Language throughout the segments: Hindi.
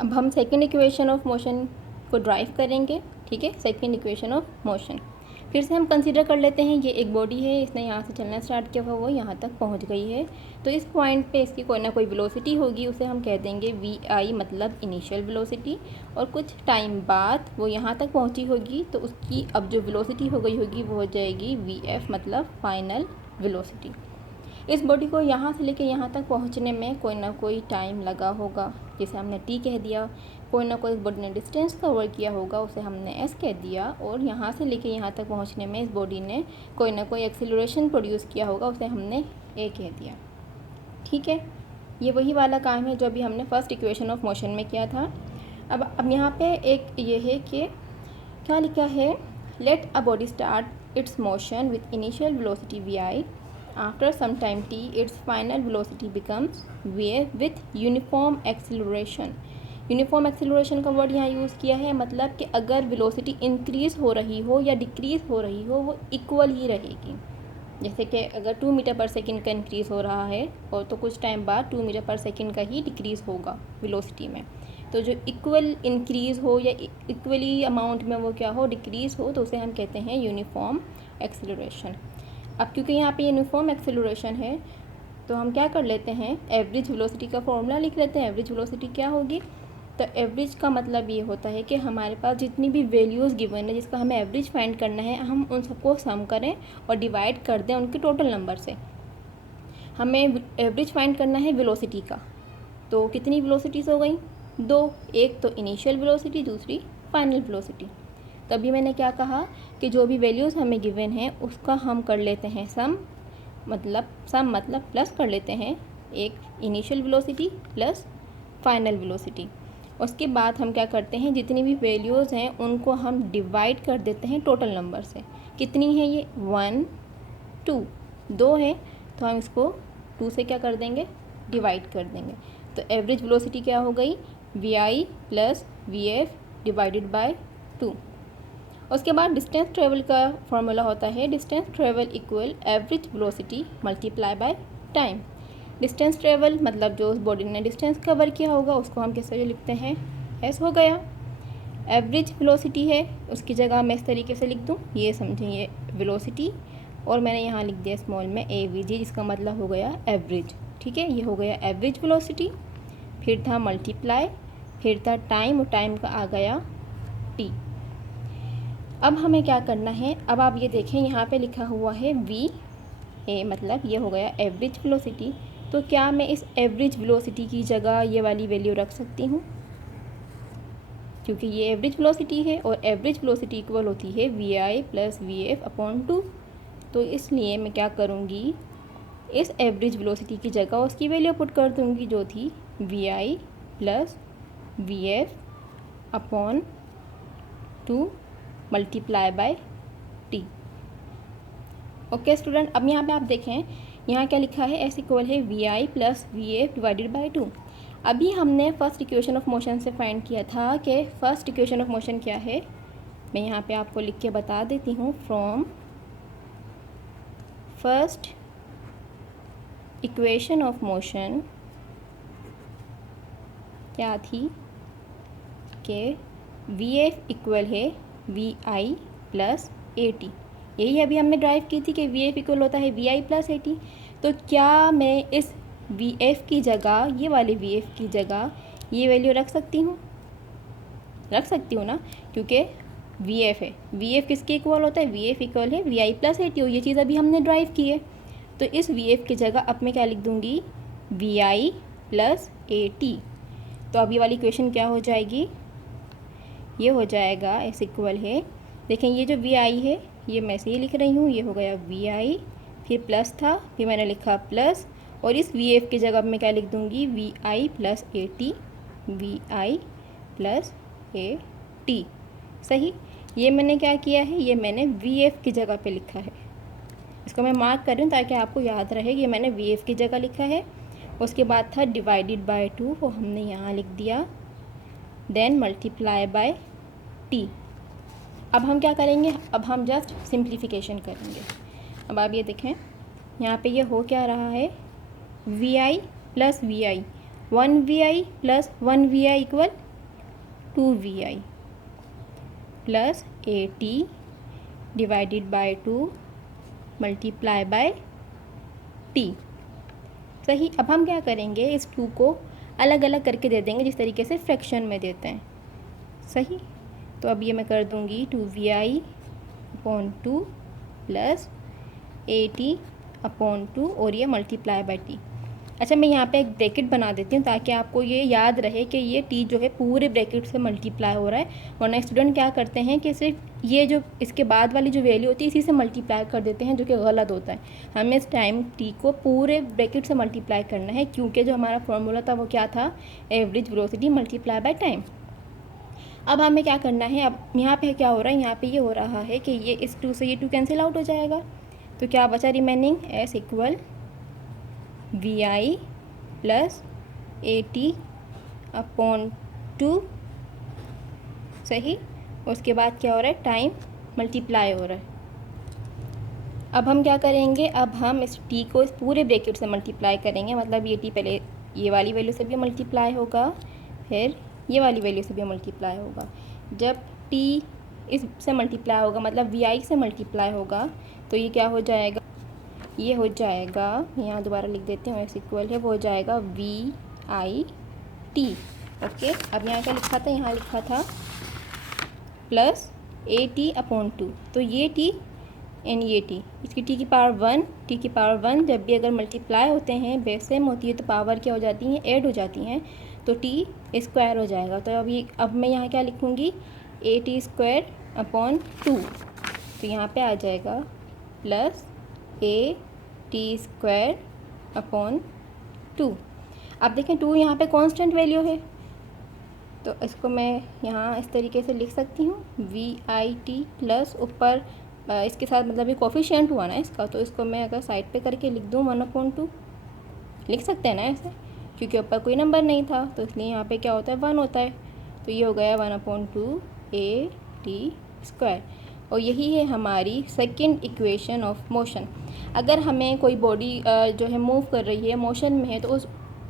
अब हम सेकेंड इक्वेशन ऑफ मोशन को ड्राइव करेंगे। ठीक है, सेकेंड इक्वेशन ऑफ मोशन फिर से हम कंसीडर कर लेते हैं। ये एक बॉडी है, इसने यहाँ से चलना स्टार्ट किया हुआ, वो यहाँ तक पहुँच गई है। तो इस पॉइंट पे इसकी कोई ना कोई वेलोसिटी होगी, उसे हम कह देंगे वी आई, मतलब इनिशियल वेलोसिटी। और कुछ टाइम बाद वो यहाँ तक पहुँची होगी, तो उसकी अब जो वेलोसिटी हो गई होगी वो हो जाएगी वी एफ, मतलब फाइनल वेलोसिटी। इस बॉडी को यहाँ से लेके यहाँ तक पहुँचने में कोई ना कोई टाइम लगा होगा, जिसे हमने टी कह दिया। कोई ना कोई इस बॉडी ने डिस्टेंस कवर किया होगा, उसे हमने एस कह दिया। और यहाँ से लेके यहाँ तक पहुँचने में इस बॉडी ने कोई ना कोई एक्सीलरेशन प्रोड्यूस किया होगा, उसे हमने ए कह दिया। ठीक है, ये वही वाला काम है जो अभी हमने फर्स्ट इक्वेशन ऑफ मोशन में किया था। अब यहाँ पे एक ये है कि क्या लिखा है, let a body start its motion with initial velocity V I. After some time t, its final velocity becomes v with uniform acceleration। Uniform acceleration का वर्ड यहाँ यूज़ किया है, मतलब कि अगर वेलोसिटी इंक्रीज़ हो रही हो या डिक्रीज़ हो रही हो, वो इक्वल ही रहेगी। जैसे कि अगर 2 मीटर पर सेकंड का इंक्रीज़ हो रहा है और तो कुछ टाइम बाद 2 मीटर पर सेकंड का ही डिक्रीज़ होगा वेलोसिटी में। तो जो इक्वल इंक्रीज़ हो या इक्वली अमाउंट में वो क्या हो, डिक्रीज़ हो, तो उसे हम कहते हैं यूनिफॉर्म एक्सीलरेशन। अब क्योंकि यहाँ पे यूनिफॉर्म एक्सीलरेशन है, तो हम क्या कर लेते हैं, एवरेज वेलोसिटी का फॉर्मूला लिख लेते हैं। एवरेज वेलोसिटी क्या होगी, तो एवरेज का मतलब ये होता है कि हमारे पास जितनी भी वैल्यूज़ गिवन है जिसका हमें एवरेज फाइंड करना है, हम उन सबको सम करें और डिवाइड कर दें उनके टोटल नंबर से। हमें एवरेज फाइंड करना है वेलोसिटी का, तो कितनी वेलोसिटीज़ हो गई, दो, एक तो इनिशियल वेलोसिटी, दूसरी फाइनल वेलोसिटी। तभी मैंने क्या कहा कि जो भी वैल्यूज़ हमें गिवन है उसका हम कर लेते हैं सम मतलब प्लस कर लेते हैं एक initial velocity plus final velocity. उसके बाद हम क्या करते हैं, जितनी भी वैल्यूज़ हैं उनको हम डिवाइड कर देते हैं टोटल नंबर से। कितनी है ये, 1 2, 2 है, तो हम इसको 2 से क्या कर देंगे, डिवाइड कर देंगे। तो एवरेज वेलोसिटी क्या हो गई, V I plus V F divided by 2। उसके बाद डिस्टेंस ट्रेवल का फॉर्मूला होता है, distance travel equal average velocity multiply by time. Distance travel मतलब जो उस बॉडी ने डिस्टेंस कवर किया होगा उसको हम किस तरह लिखते हैं, एस हो गया। एवरेज वेलोसिटी है, उसकी जगह मैं इस तरीके से लिख दूँ, ये समझें, ये वेलोसिटी और मैंने यहाँ लिख दिया स्मॉल में ए वी जी, जिसका मतलब हो गया एवरेज। ठीक है, ये हो गया एवरेज वेलोसिटी, फिर था मल्टीप्लाई, फिर था टाइम और टाइम का आ गया टी। अब हमें क्या करना है, अब आप ये देखें यहाँ पे लिखा हुआ है वी ए, मतलब ये हो गया एवरेज वेलोसिटी। तो क्या मैं इस एवरेज वेलोसिटी की जगह ये वाली वैल्यू रख सकती हूँ, क्योंकि ये एवरेज वेलोसिटी है और एवरेज वेलोसिटी इक्वल होती है V I plus V F upon 2। तो इसलिए मैं क्या करूँगी, इस एवरेज वेलोसिटी की जगह उसकी वैल्यू पुट कर दूँगी जो थी V I plus V F upon 2 multiply by T. Okay student, अब यहाँ पे आप देखें, यहाँ क्या लिखा है, एस इक्वल है V I plus V F divided by 2। अभी हमने फर्स्ट इक्वेशन ऑफ मोशन से फाइंड किया था कि फर्स्ट इक्वेशन ऑफ मोशन क्या है। मैं यहाँ पे आपको लिख के बता देती हूँ, from first equation of motion क्या थी कि वी एफ इक्वल है V I plus A T. यही अभी हमने ड्राइव की थी कि वी एफ इक्वल होता है V I plus A T. तो क्या मैं इस वी एफ की जगह, ये वाले वी एफ की जगह ये वैल्यू रख सकती हूँ, रख सकती हूँ ना, क्योंकि वी एफ है, वी एफ किसके इक्वल होता है, वी एफ इक्वल है V I plus A T. ये चीज़ अभी हमने ड्राइव की है, तो इस वी एफ की जगह अब मैं क्या लिख दूँगी, V I plus A T. तो अब ये वाली इक्वेशन क्या हो जाएगी, ये हो जाएगा एस इक्वल है, देखें ये जो वी आई है ये मैं से ये लिख रही हूँ, ये हो गया वी आई, फिर प्लस था, फिर मैंने लिखा प्लस, और इस वी एफ की जगह मैं क्या लिख दूँगी, V I plus A T, V I plus A T. सही, ये मैंने क्या किया है, ये मैंने वी एफ की जगह पे लिखा है। इसको मैं मार्क कर रही हूँ ताकि आपको याद रहे, ये मैंने वी एफ की जगह लिखा है। उसके बाद था डिवाइडेड बाय 2, वो हमने यहाँ लिख दिया, देन मल्टीप्लाई बाय टी। अब हम क्या करेंगे, अब हम जस्ट सिंप्लीफिकेशन करेंगे। अब आप ये देखें, यहाँ पे ये हो क्या रहा है, V I plus V I, 1 V I plus 1 V I equal 2vi plus AT divided by 2 multiply by T। सही। अब हम क्या करेंगे, इस 2 को अलग अलग करके दे देंगे जिस तरीके से फ्रैक्शन में देते हैं। सही। तो अब ये मैं कर दूँगी 2vi/2 प्लस AT/2 और ये मल्टीप्लाई बाय T। अच्छा, मैं यहाँ पे एक ब्रैकेट बना देती हूँ ताकि आपको ये याद रहे कि ये T जो है पूरे ब्रैकेट से मल्टीप्लाई हो रहा है, वरना स्टूडेंट क्या करते हैं कि सिर्फ ये जो इसके बाद वाली जो वैल्यू होती है इसी से मल्टीप्लाई कर देते हैं, जो कि गलत होता है। हमें इस टाइम T को पूरे ब्रैकेट से मल्टीप्लाई करना है, क्योंकि जो हमारा फॉर्मूला था वो क्या था, average velocity multiply by time. अब हमें क्या करना है, अब यहाँ पे क्या हो रहा है, यहाँ पे ये हो रहा है कि ये इस 2 से ये 2 कैंसिल आउट हो जाएगा, तो क्या बचा remaining, S equal VI plus AT/2। सही। उसके बाद क्या हो रहा है, टाइम मल्टीप्लाई हो रहा है। अब हम क्या करेंगे, अब हम इस T को इस पूरे ब्रैकेट से मल्टीप्लाई करेंगे, मतलब ये T पहले ये वाली वैल्यू से भी मल्टीप्लाई होगा, फिर ये वाली वैल्यू से भी मल्टीप्लाई होगा। जब T इससे मल्टीप्लाई होगा, मतलब VI से मल्टीप्लाई होगा, तो ये क्या हो जाएगा, ये हो जाएगा, यहाँ दोबारा लिख देते हैं, S इक्वल है, वो हो जाएगा VIT। ओके। अब यहाँ क्या लिखा था, यहाँ लिखा था प्लस AT/2। तो ये T एंड ये T, इसकी T की पावर 1, T की पावर 1 जब भी अगर मल्टीप्लाई होते हैं, बेस सेम होती है, तो पावर क्या हो जाती हैं, ऐड हो जाती हैं, तो T स्क्वायर हो जाएगा। तो अब मैं यहाँ क्या लिखूँगी, AT²/2। तो यहाँ पे आ जाएगा प्लस AT²/2। अब देखें 2 यहाँ पे कांस्टेंट वैल्यू है, तो इसको मैं यहाँ इस तरीके से लिख सकती हूँ, VIT प्लस ऊपर इसके साथ, मतलब ये कोफिशिएंट हुआ ना इसका, तो इसको मैं अगर साइड पे करके लिख दूँ 1/2, लिख सकते हैं ना ऐसे, क्योंकि ऊपर कोई नंबर नहीं था, तो इसलिए यहाँ पे क्या होता है, 1 होता है। तो ये हो गया 1/2 AT²। और यही है हमारी सेकंड इक्वेशन ऑफ मोशन। अगर हमें कोई बॉडी जो है मूव कर रही है, मोशन में है, तो उस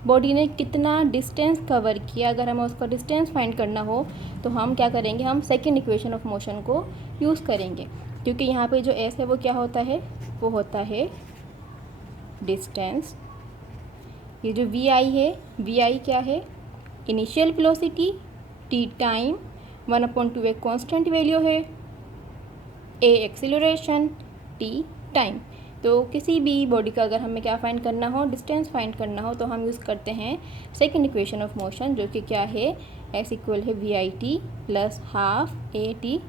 बॉडी ने कितना डिस्टेंस कवर किया, अगर हमें उसका डिस्टेंस फाइंड करना हो, तो हम क्या करेंगे, हम सेकंड इक्वेशन ऑफ मोशन को यूज़ करेंगे, क्योंकि यहाँ पे जो S है वो क्या होता है, वो होता है डिस्टेंस। ये जो VI है, VI क्या है, इनिशियल वेलोसिटी, T टाइम, 1/2 एक कांस्टेंट वैल्यू है, A एक्सीलरेशन, T टाइम। तो किसी भी बॉडी का अगर हमें क्या फाइंड करना हो, डिस्टेंस फाइंड करना हो, तो हम यूज़ करते हैं सेकंड इक्वेशन ऑफ मोशन, जो कि क्या है, S इक्वल है VIT प्लस ½ AT²।